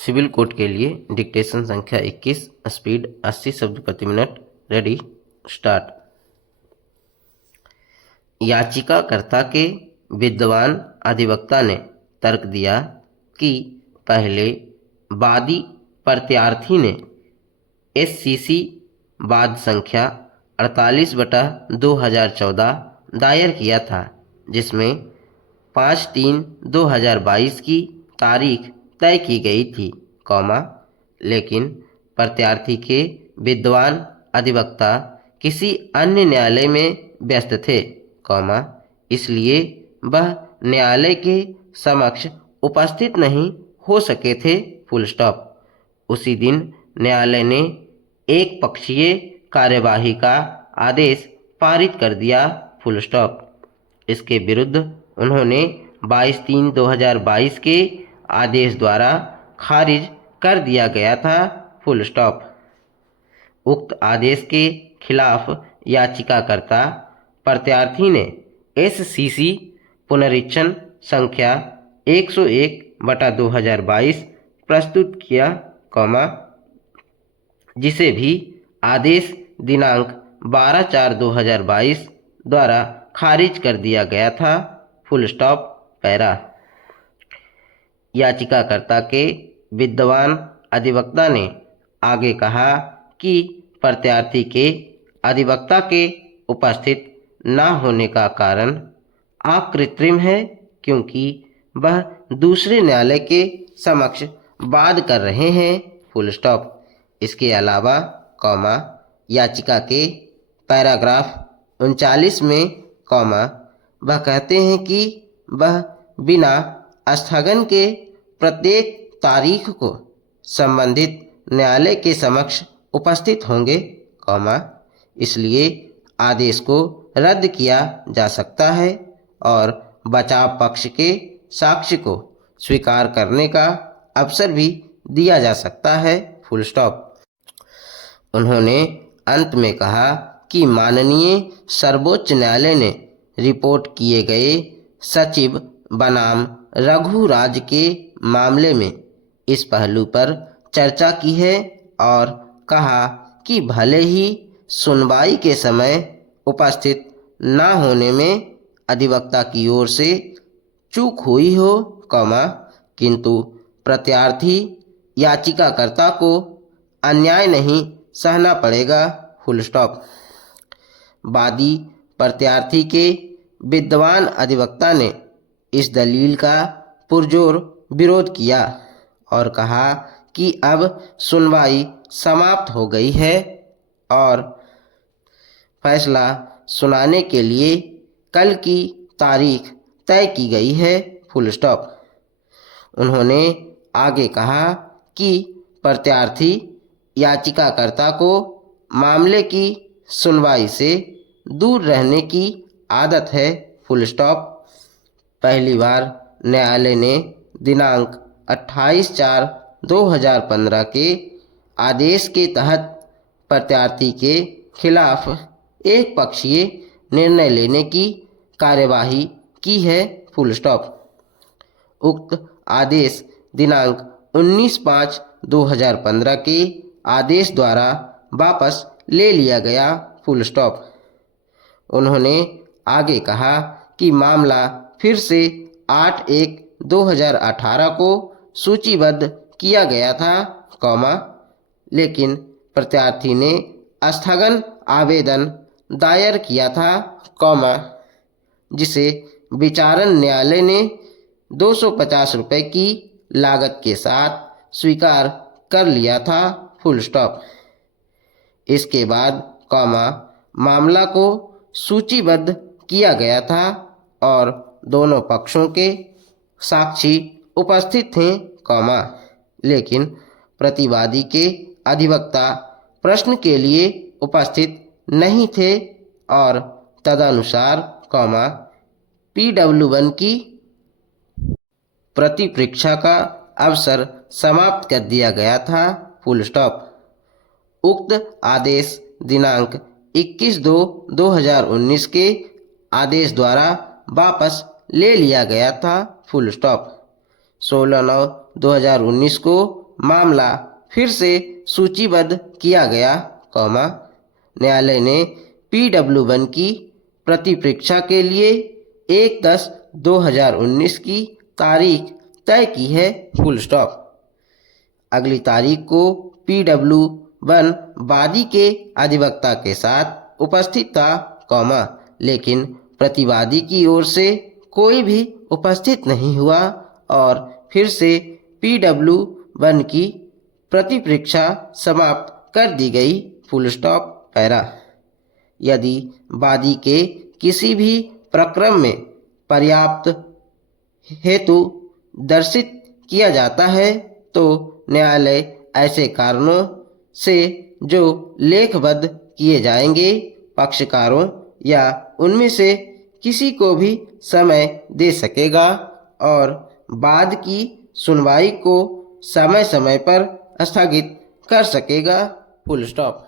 Civil code के लिए dictation संख्या 21, स्पीड 80 शब्द प्रति मिनट। Ready, start. याचिकाकर्ता के विद्वान अधिवक्ता ने तर्क दिया कि पहले वादी प्रत्यार्थी ने SCC वाद संख्या 48/2014 दायर किया था, जिसमें 5/3/2022 की तारीख तय की गई थी, लेकिन प्रत्यार्थी के विद्वान अधिवक्ता किसी अन्य न्यायालय में व्यस्त थे, इसलिए वह न्यायालय के समक्ष उपस्थित नहीं हो सके थे, उसी दिन न्यायालय ने एक पक्षीय कार्यवाही का आदेश पारित कर दिया, इसके विरुद्ध उन्होंने 22/3/2022 के आदेश द्वारा खारिज कर दिया गया था, उक्त आदेश के खिलाफ याचिकाकर्ता प्रत्यार्थी ने SCC पुनरीक्षण संख्या 101/2022 प्रस्तुत किया, जिसे भी आदेश दिनांक 12/4/2022 द्वारा खारिज कर दिया गया था, पैरा। याचिकाकर्ता के विद्वान अधिवक्ता ने आगे कहा कि प्रत्यार्थी के अधिवक्ता के उपस्थित न होने का कारण अकृत्रिम है, क्योंकि वह दूसरे न्यायालय के समक्ष वाद कर रहे हैं, इसके अलावा याचिका के पैराग्राफ 39 में वह कहते हैं कि वह बिना स्थगन के प्रत्येक तारीख को संबंधित न्यायालय के समक्ष उपस्थित होंगे, इसलिए आदेश को रद्द किया जा सकता है और बचाव पक्ष के साक्ष्य को स्वीकार करने का अवसर भी दिया जा सकता है, उन्होंने अंत में कहा कि माननीय सर्वोच्च न्यायालय ने रिपोर्ट किए गए सचिव बनाम रघुराज के मामले में इस पहलू पर चर्चा की है और कहा कि भले ही सुनवाई के समय उपस्थित न होने में अधिवक्ता की ओर से चूक हुई हो, किंतु प्रत्यार्थी याचिकाकर्ता को अन्याय नहीं सहना पड़ेगा, वादी प्रत्यार्थी के विद्वान अधिवक्ता ने इस दलील का पुरजोर विरोध किया और कहा कि अब सुनवाई समाप्त हो गई है और फैसला सुनाने के लिए कल की तारीख तय की गई है, उन्होंने आगे कहा कि प्रत्यार्थी याचिकाकर्ता को मामले की सुनवाई से दूर रहने की आदत है, पहली बार न्यायालय ने दिनांक 28/4/2015 के आदेश के तहत प्रत्यार्थी के खिलाफ एक पक्षीय निर्णय लेने की कार्यवाही की है, उक्त आदेश दिनांक 19/5/2015 के आदेश द्वारा वापस ले लिया गया, उन्होंने आगे कहा कि मामला फिर से 8/1/2018 को सूचीबद्ध किया गया था, लेकिन प्रत्यार्थी ने स्थगन आवेदन दायर किया था, जिसे विचारण न्यायालय ने 250 रुपये की लागत के साथ स्वीकार कर लिया था, इसके बाद मामला को सूचीबद्ध किया गया था और दोनों पक्षों के साक्षी उपस्थित थे, लेकिन प्रतिवादी के अधिवक्ता प्रश्न के लिए उपस्थित नहीं थे और तदनुसार PW1 की प्रतिपरीक्षा का अवसर समाप्त कर दिया गया था, उक्त आदेश दिनांक 21/2/2019 के आदेश द्वारा वापस ले लिया गया था, 16/9/2019 को मामला फिर से सूचीबद्ध किया गया, कौमा, न्यायालय ने PW1 की प्रतिपरीक्षा के लिए 1/10/2019 की तारीख तय की है, फुल स्टॉप। अगली तारीख को PW1 वादी के अधिवक्ता के साथ उपस्थित था, कौमा, लेकिन प्रतिवादी की ओर से कोई भी उपस्थित नहीं हुआ और फिर से PW1 की प्रतिपरीक्षा समाप्त कर दी गई, फुल स्टॉप, पैरा। यदि वादी के किसी भी प्रकरण में पर्याप्त हेतु दर्शित किया जाता है तो न्यायालय ऐसे कारणों से जो लेखबद्ध किए जाएंगे पक्षकारों या उनमें से किसी को भी समय दे सकेगा और बाद की सुनवाई को समय समय पर स्थगित कर सकेगा, फुल स्टॉप।